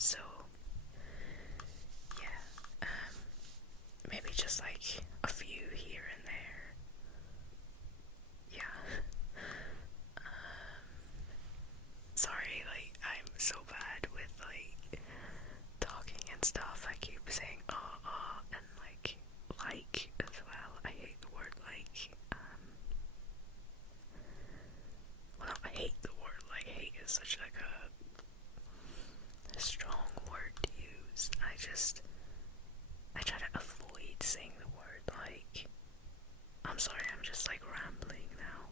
So yeah, maybe just like a few here and there. Yeah. Sorry, like I'm so bad with like talking and stuff. I keep saying and like as well. I hate the word like. Well, I hate the word like. Hate is such like a strong word to use. I try to avoid saying the word like. I'm sorry, I'm just like rambling now.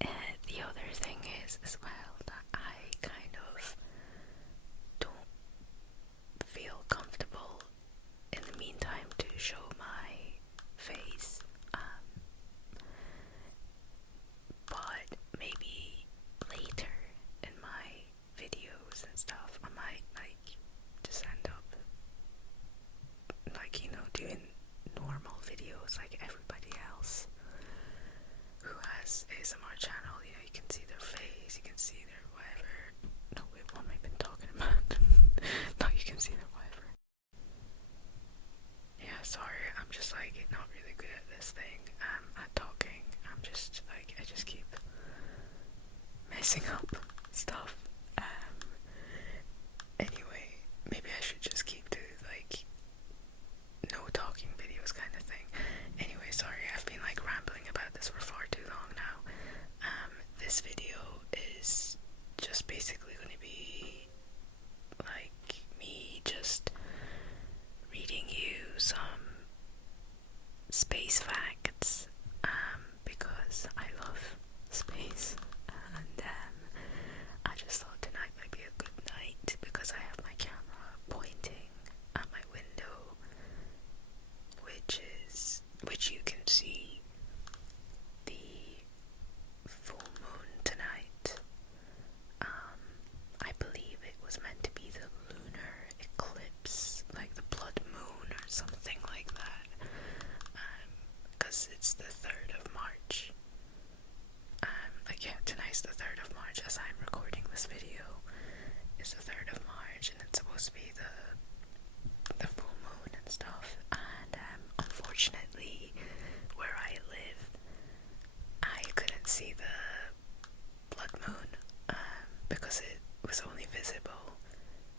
And the other thing is as well that I kind of don't feel comfortable in the meantime to show my face. But maybe later in my videos and stuff, I might like just end up like, doing normal videos like everybody else who has ASMR channel. You can see their face, you can see their whatever. No, wait, what am I been talking about? No, you can see their whatever. Yeah, sorry, I'm just like not really good at this thing. At talking. I just keep messing up stuff. Anyway, maybe I should just keep to like no talking videos kind of thing. Anyway, sorry, I've been like rambling about this for far too long now. This video is just basically going to be like me just reading you some space facts, because I love space, and I just thought tonight might be a good night because I have my camera pointing at my window, which you can see the full moon tonight. I believe it was meant to be the lunar eclipse, like the blood moon or something like that, because it's the 3rd of March. Tonight's the 3rd of March as I'm recording this video. It's the 3rd of March and it's supposed to be the full moon and stuff, and unfortunately where I live I couldn't see the blood moon, because it was only visible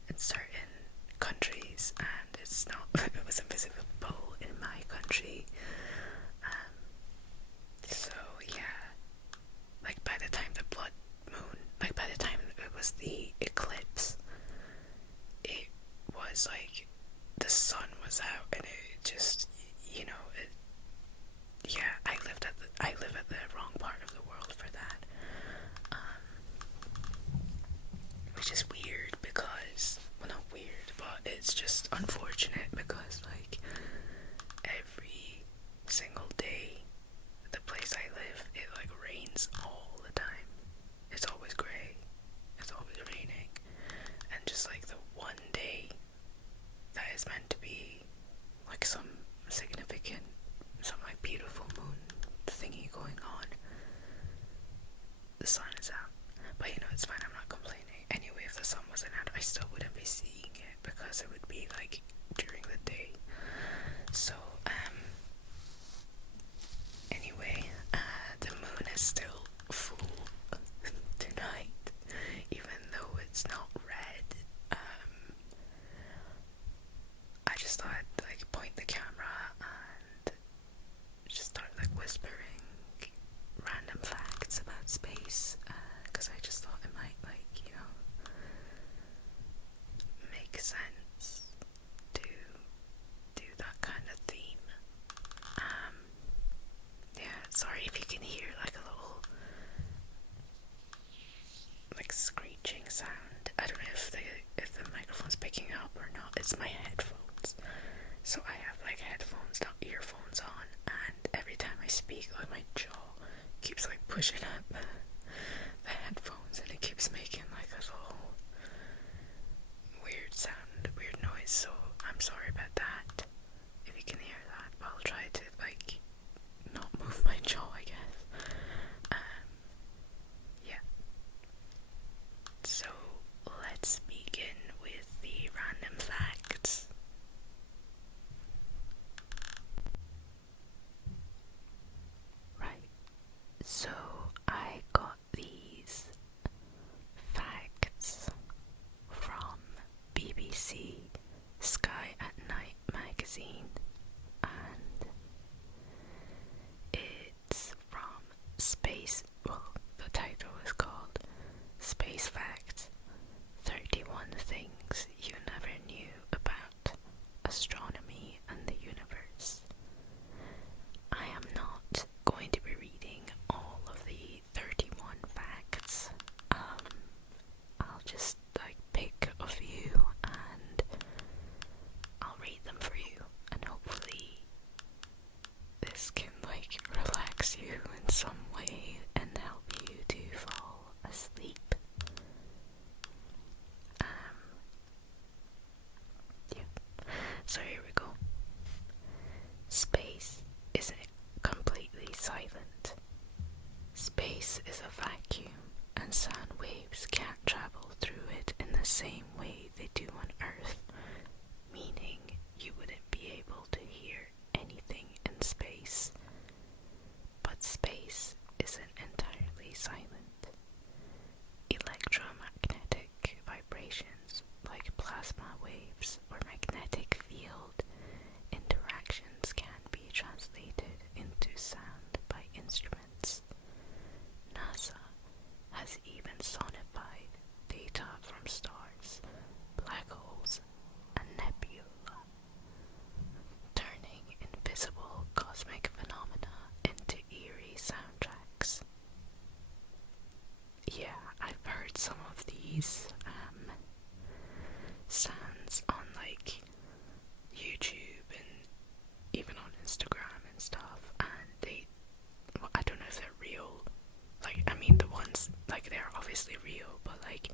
in certain countries, and it wasn't visible in my country. So yeah, like by the time by the time it was the eclipse, it was like the sun was out, and it just, yeah, I live at the wrong part of the world for that, which is weird because, well, not weird, but it's just unfortunate because like every single day the place I live, it like rains all the time. It's always grey, it's always raining, and just like the one day that is meant to be like some like beautiful moon thingy going on, the sun is out. But it's fine, I'm not complaining. Anyway, if the sun wasn't out, I still wouldn't be seeing it because it would be like during the day. So anyway, the moon is still full tonight, even though it's not red. I just thought I'd like point the camera and just start like whispering random facts about space, because I just thought it might make sense to do that kind of theme. Yeah, sorry if you can hear like a little like screeching sound. I don't know if the microphone's picking up or not. It's my headphones. So I have like headphones, not earphones on, and every time I speak, like my jaw keeps like pushing up the headphones, and it keeps making like a little weird sound, weird noise. So I'm sorry about that if you can hear that, but I'll try to like not move my jaw, I guess. Yeah. So same way they do on Earth, meaning you wouldn't be able to hear anything in space. But space isn't entirely silent. Electromagnetic vibrations, like plasma waves or magnetic field interactions, can be translated into sound by instruments. NASA has even sonified data from stars, black holes, and nebula, turning invisible cosmic phenomena into eerie soundtracks. Yeah, I've heard some of these sounds on like YouTube and even on Instagram and stuff, and I don't know if they're real. Like, I mean, the ones, like, they're obviously real, but like,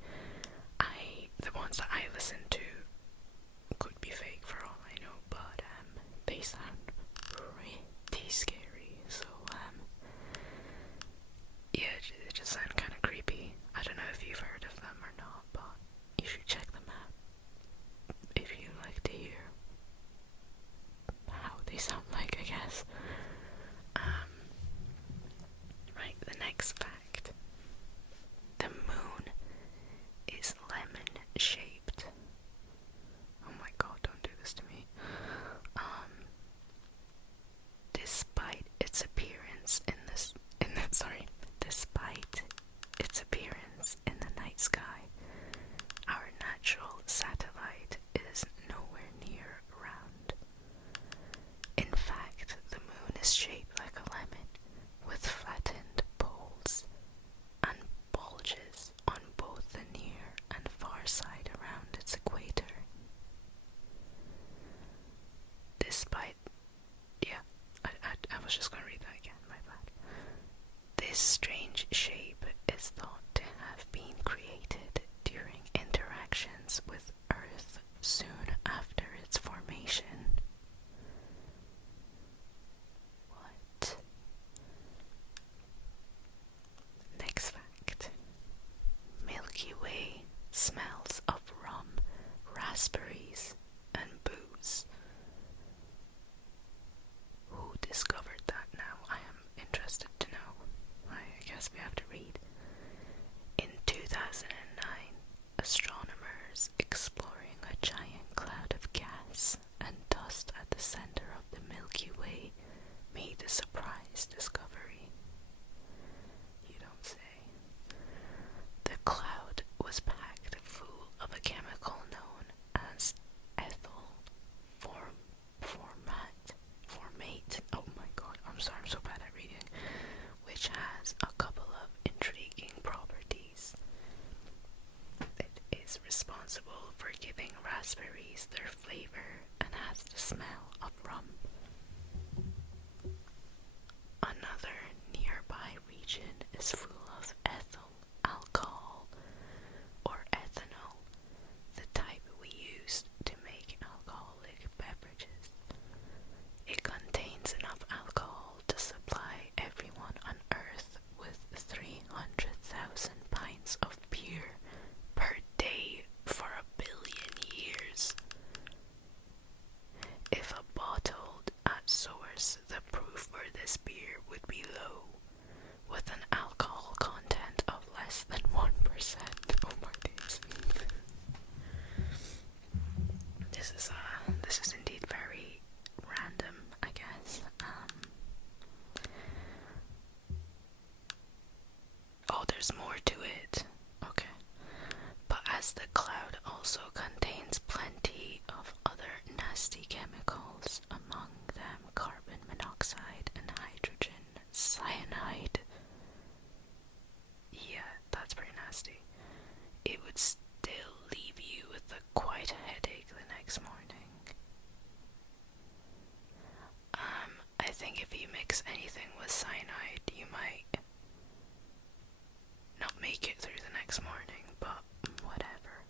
the ones that I listen to could be fake for all I know, but they sound pretty scary. So yeah, they just sound kind of creepy. I don't know if you've heard of them or not, but you should check them out if you like to hear how they sound like, I guess. Right, the next fact. The moon is lemon shaped. Oh my god, don't do this to me. Despite its appearance in the night sky, our natural satellite is nowhere near round. In fact, the moon is shaped like a lemon, with flattened poles and bulges on both the near and far side around its equator. I was just going to read that again, my bad. This strange shape is thought to have been created during interactions with Earth soon after its formation. What? Next fact. Milky Way smells of rum, raspberries, and booze. Who discovered that now? I am interested to know. I guess we have to read. In 2009, astronomers exploring a giant cloud of gas and dust at the center of the Milky Way made a surprise discovery. You don't say. The cloud was packed full of a chemical known as ethyl formate. Oh my god, I'm sorry, I'm so bad at reading. Which has a couple of intriguing properties. It is responsible for giving raspberries their flavor and has the smell of rum. Another nearby region is full of ethyl alcohol, or ethanol, the type we use to make alcoholic beverages. It contains enough alcohol to supply everyone on Earth with 300,000 pints of beer per day for 1 billion years. If bottled at source, the proof for this beer would be low, with an alcohol content of less than 1%. Oh my days. This is indeed very random, I guess. Oh, there's more to it. Okay. But as the cloud also contains plenty of other nasty chemicals, among them carbon monoxide and hydrogen cyanide. Yeah, that's pretty nasty. It would still leave you with quite a headache the next morning. I think if you mix anything with cyanide, you might not make it through the next morning, but whatever.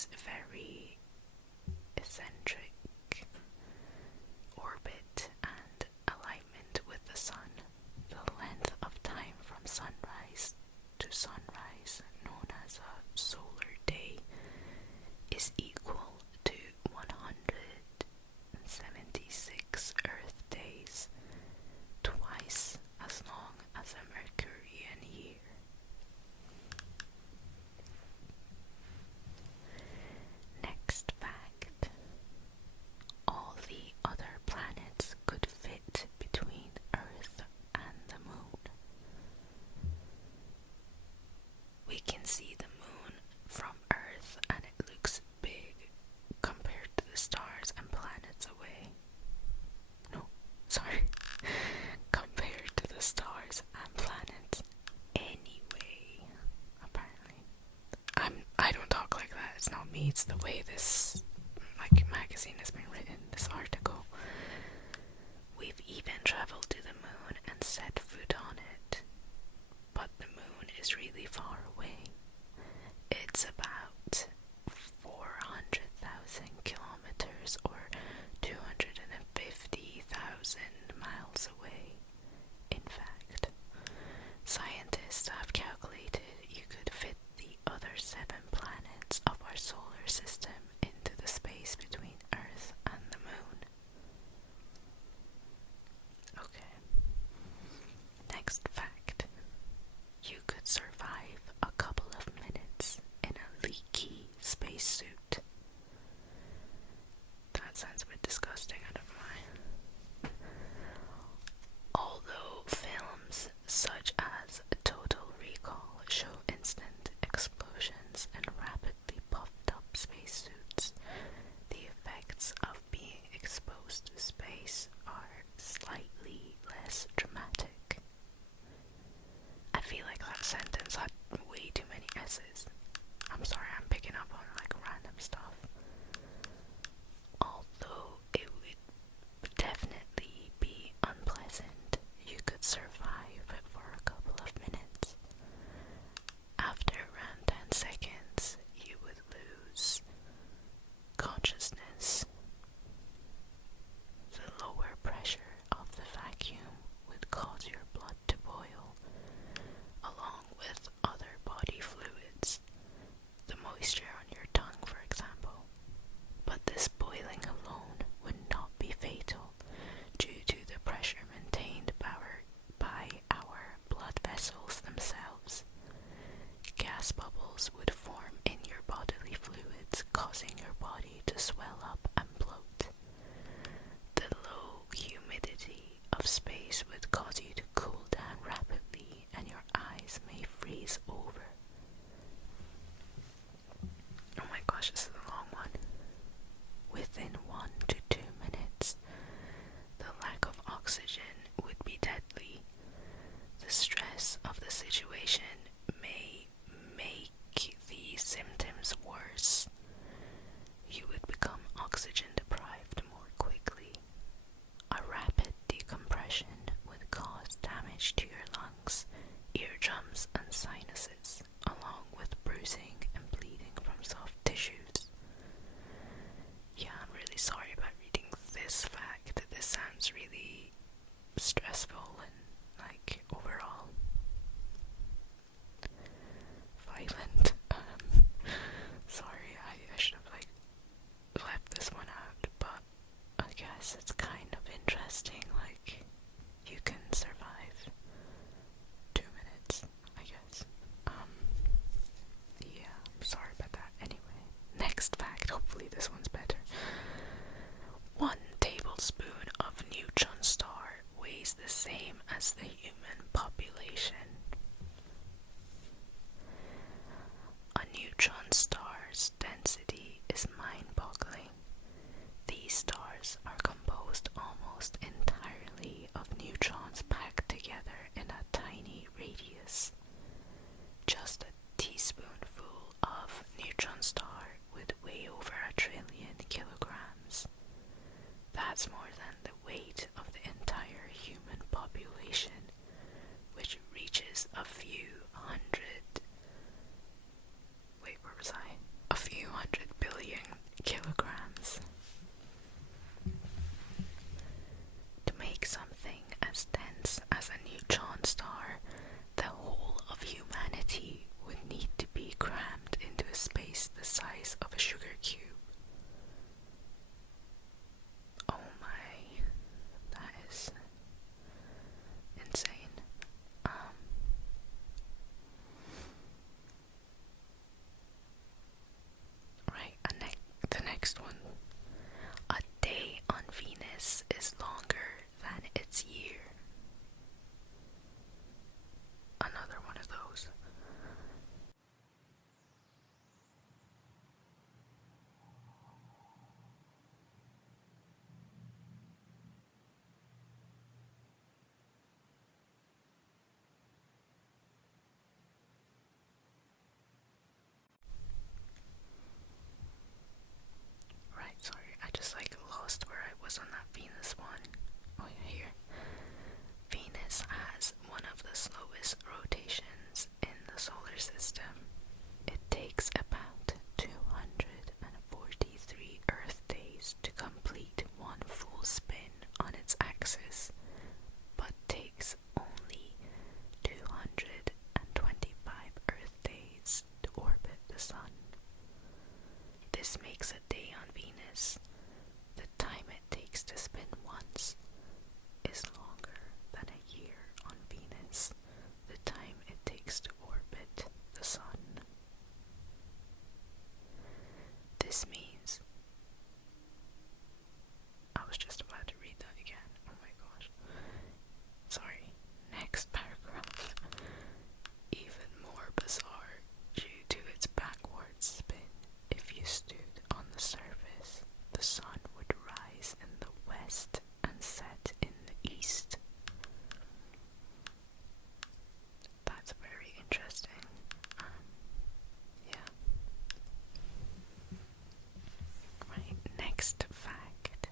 Mercury's very eccentric orbit and alignment with the Sun, the length of time from sunrise to sunrise, known as a solar day, is equal to 176 Earth days, twice as long as a Mercurian year. Next fact. All the other planets could fit between Earth and the Moon. We can see the Moon from Earth and it looks big compared to the stars and planets away. No, sorry. Compared to the stars and planets anyway, apparently. I don't talk like that. It's not me. It's the way this magazine has been written, this article. We've even traveled to the moon and set foot on it. But the moon is really far away. It's about 400,000 kilometers or 250,000 miles away. In fact, scientists have calculated you could fit the other 7 planets of our solar system into the space between Earth and the Moon. Okay. Next fact. You could survive a couple of minutes in a leaky spacesuit. That sounds a bit disgusting, I don't know. Although films such as Total Recall show instant explosions and rapidly puffed up spacesuits, the effects of being exposed to space are slightly less dramatic. I feel like that sentence had way too many S's. I'm sorry, I'm picking up on random stuff. Although it would definitely be unpleasant, you could survive for a couple of minutes. After around 10 seconds, you would lose consciousness. The lower pressure of the vacuum would cause your blood to boil, along with other body fluids, the moisture on your tongue, for example. But this boiling alone would not be fatal due to the pressure maintained by our blood vessels themselves. Gas bubbles would form in your bodily fluids, causing your body to swell up and bloat. The low humidity of space would cause you to cool down rapidly and your eyes may freeze over. Oh my gosh, this is a long one. Within 1 to 2 minutes, the lack of oxygen would be deadly. The stress of the situation may make the symptoms worse. You would become oxygen deprived more quickly. A rapid decompression would cause damage to your lungs, eardrums, and sinuses, along with bruising and bleeding from soft tissues. this one. Oh yeah, here. Venus has one of the slowest rotations in the solar system. It takes about 243 Earth days to complete one full spin on its axis, but takes only 225 Earth days to orbit the Sun. This makes a day on Venus, the time it takes to spin once, is longer than a year on Venus, the time it takes to orbit the Sun. This means, I was just about to read that again, oh my gosh. Sorry, next paragraph. Even more bizarre due to its backwards spin. If you stood on the surface, the sun would rise in the west and set in the east. That's very interesting. Yeah. Right, next fact.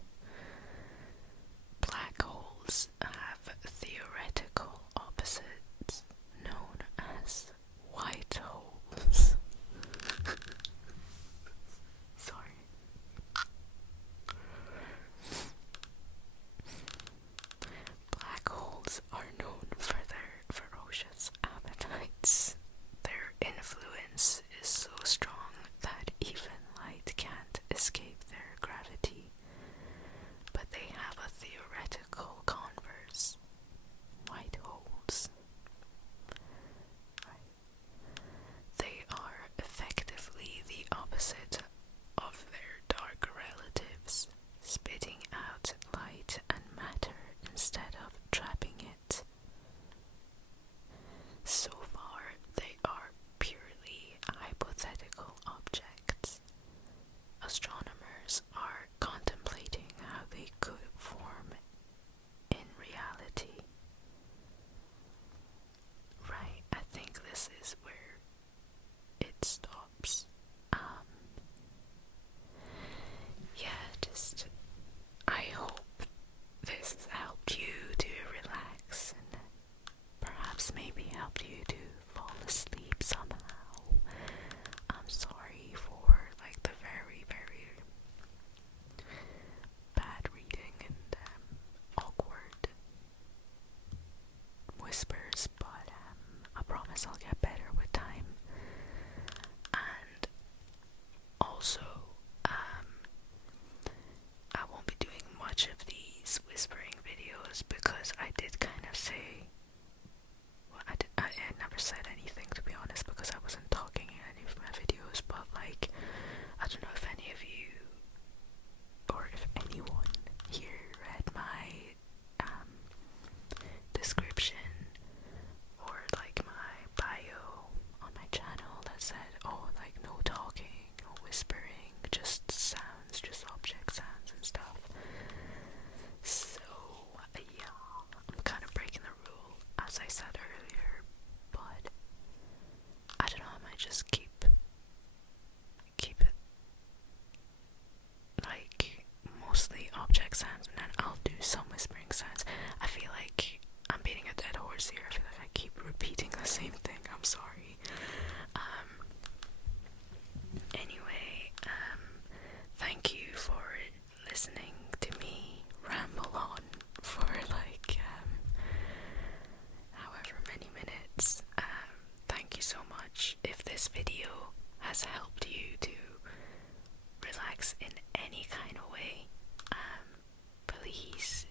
Black holes have theoretical opposites known as white holes. Sorry. Black holes are known for their ferocious appetites. Their influence is so strong that even light can't escape their gravity. But they have a theoretical converse: white holes. Right. They are effectively the opposite of their dark relatives, spitting out light and matter instead of trapping it. So far, they are purely hypothetical objects. Astronomers are contemplating how they could form in reality. Right, I think this is where it stops. Yeah, just I hope this helped you to relax and perhaps maybe helped you to fall asleep somehow. I'm sorry for like the very, very bad reading and awkward whispers, but I promise I'll get better with time. And also, I won't be doing much of these whispering videos because I did kind of say, well, I never said anything, to be honest, because I wasn't talking in any of my videos, but like, I don't know if any of you, or if anyone here read my description or like my bio on my channel that said, oh, like no talking, no whispering, just sounds, just object sounds and stuff. So yeah, I'm kind of breaking the rule, as I said earlier, but I don't know, I might just keep it like mostly object sounds, and then I'll do some whispering sounds. I feel like I'm beating a dead horse here. I feel like I keep repeating the same thing. I'm sorry. Anyway, thank you for listening to me ramble on for like however many minutes. Thank you so much. If this video has helped you to relax in any kind of way, please